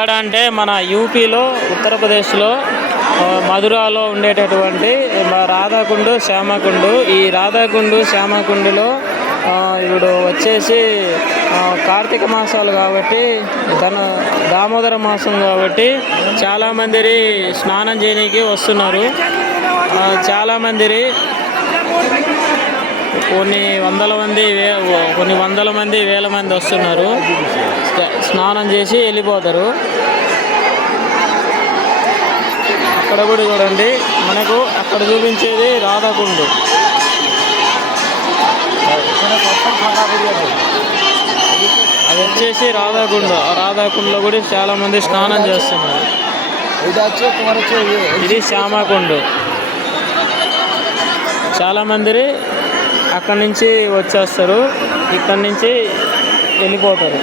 ఎక్కడ అంటే మన యూపీలో ఉత్తరప్రదేశ్లో మధురాలో ఉండేటటువంటి రాధాకుండు శ్యామకుండు. ఈ రాధాకుండు శ్యామకుండులో ఇప్పుడు వచ్చేసి కార్తీక మాసాలు కాబట్టి దామోదర మాసం కాబట్టి చాలామంది స్నానం చేయడానికి వస్తున్నారు. చాలామంది కొన్ని వందల మంది వేల మంది వస్తున్నారు. స్నానం చేసి వెళ్ళిపోతారు. అక్కడ కూడా చూడండి, మనకు అక్కడ చూపించేది రాధాకుండు. అది వచ్చేసి రాధాకుండు. ఆ రాధాకుండులో కూడా చాలామంది స్నానం చేస్తున్నారు. ఇది శ్యామకుండు. చాలామంది అక్కడి నుంచి వచ్చేస్తారు, ఇక్కడి నుంచి వెళ్ళిపోతారు.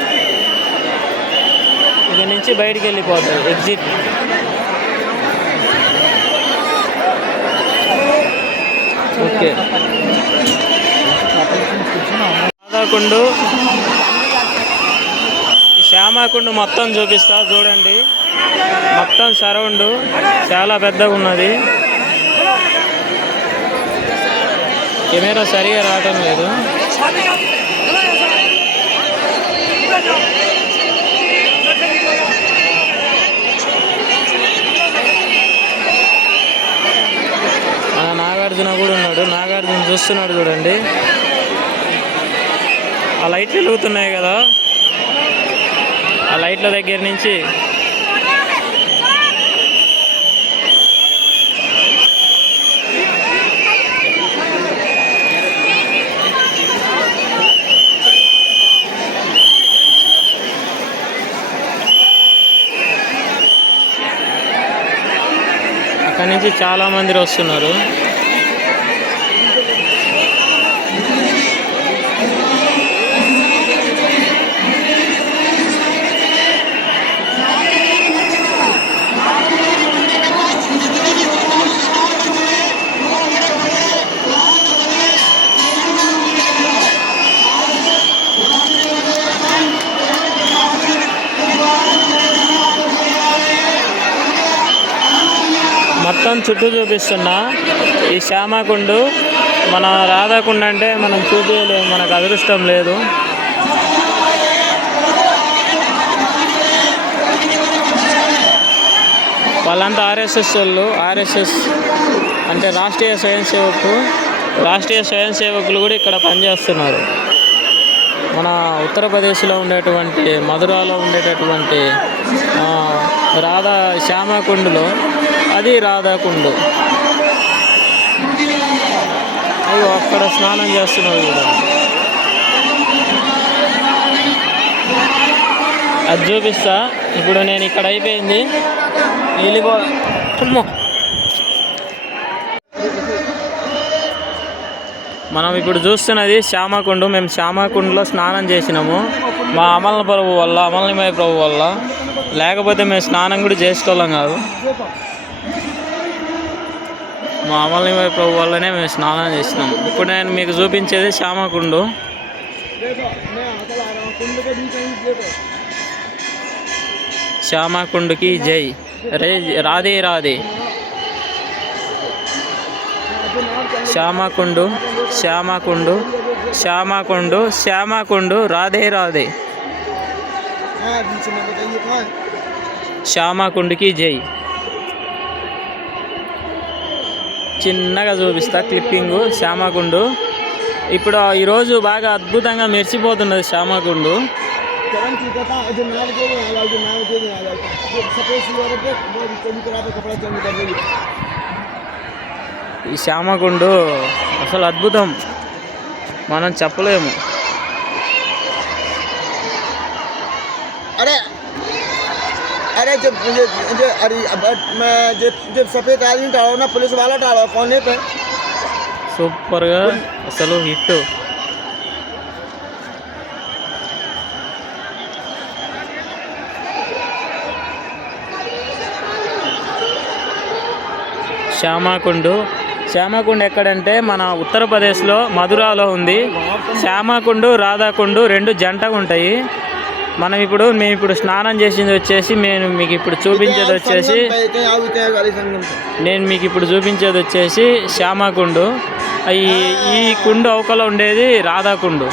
ఇక్కడ నుంచి బయటికి వెళ్ళిపోతారు, ఎగ్జిట్. ఓకే, రాధాకుండు ఈ శ్యామకుండు మొత్తం చూపిస్తా చూడండి. మొత్తం సరౌండ్ చాలా పెద్దగా ఉన్నది. కెమెరా సరిగా రావటం లేదు. నాగార్జున కూడా ఉన్నాడు. నాగార్జున చూస్తున్నాడు చూడండి. ఆ లైట్లు వెలుగుతున్నాయి కదా, ఆ లైట్ల దగ్గర నుంచి అక్కడి నుంచి చాలామంది వస్తున్నారు. మొత్తం చుట్టూ చూపిస్తున్నా. ఈ శ్యామకుండు మన రాధాకుండ అంటే మనం చూపించలేము, మనకు అదృష్టం లేదు. వాళ్ళంతా ఆర్ఎస్ఎస్ వాళ్ళు. ఆర్ఎస్ఎస్ అంటే రాష్ట్రీయ స్వయం సేవకులు కూడా ఇక్కడ పనిచేస్తున్నారు. మన ఉత్తరప్రదేశ్లో ఉండేటువంటి మధురాలో ఉండేటటువంటి శ్యామకుండులో అది రాధాకుండు. అయ్యో, అక్కడ స్నానం చేస్తున్నారు కూడా. అది చూపిస్తా. ఇప్పుడు నేను ఇక్కడ అయిపోయింది, మనం ఇప్పుడు చూస్తున్నది శ్యామకుండు. మేము శ్యామకుండులో స్నానం చేసినాము మా అమలమయ ప్రభు వల్ల. లేకపోతే మేము స్నానం కూడా చేసుకోలేం కాదు. మా అమలమయ ప్రభు వల్లనే మేము స్నానం చేసినాము. ఇప్పుడు నేను మీకు చూపించేది శ్యామకుండు. శ్యామకుండుకి జై. రాధే రాధే. శ్యామకుండు శ్యామకుండు శ్యామకుండు శ్యామకుండు రాధే రాధే. శ్యామకుండుకి జై. చిన్నగా చూపిస్తా క్లిప్పింగు శ్యామకుండు. ఇప్పుడు ఈరోజు బాగా అద్భుతంగా మెరిసిపోతున్నది శ్యామకుండు. ఈ శ్యామకుండు అసలు అద్భుతం, మనం చెప్పలేము. अरे जब अरे मैं जब सफ़ेद आदमी टाड़ो ना, पुलिस वाला टाड़ो कोने पे. సూపర్గా అసలు హిట్. శ్యామకుండు ఎక్కడంటే మన ఉత్తరప్రదేశ్లో మధురాలో ఉంది. శ్యామకుండు రాధాకుండు రెండు జంటగా ఉంటాయి. మేము ఇప్పుడు స్నానం చేసింది వచ్చేసి నేను మీకు ఇప్పుడు చూపించేది వచ్చేసి శ్యామకుండు. ఈ కుండు అవకల ఉండేది రాధాకుండు.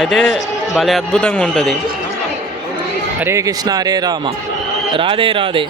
అయితే భలే అద్భుతంగా ఉంటుంది. హరే కృష్ణ హరే రామ, రాధే రాధే.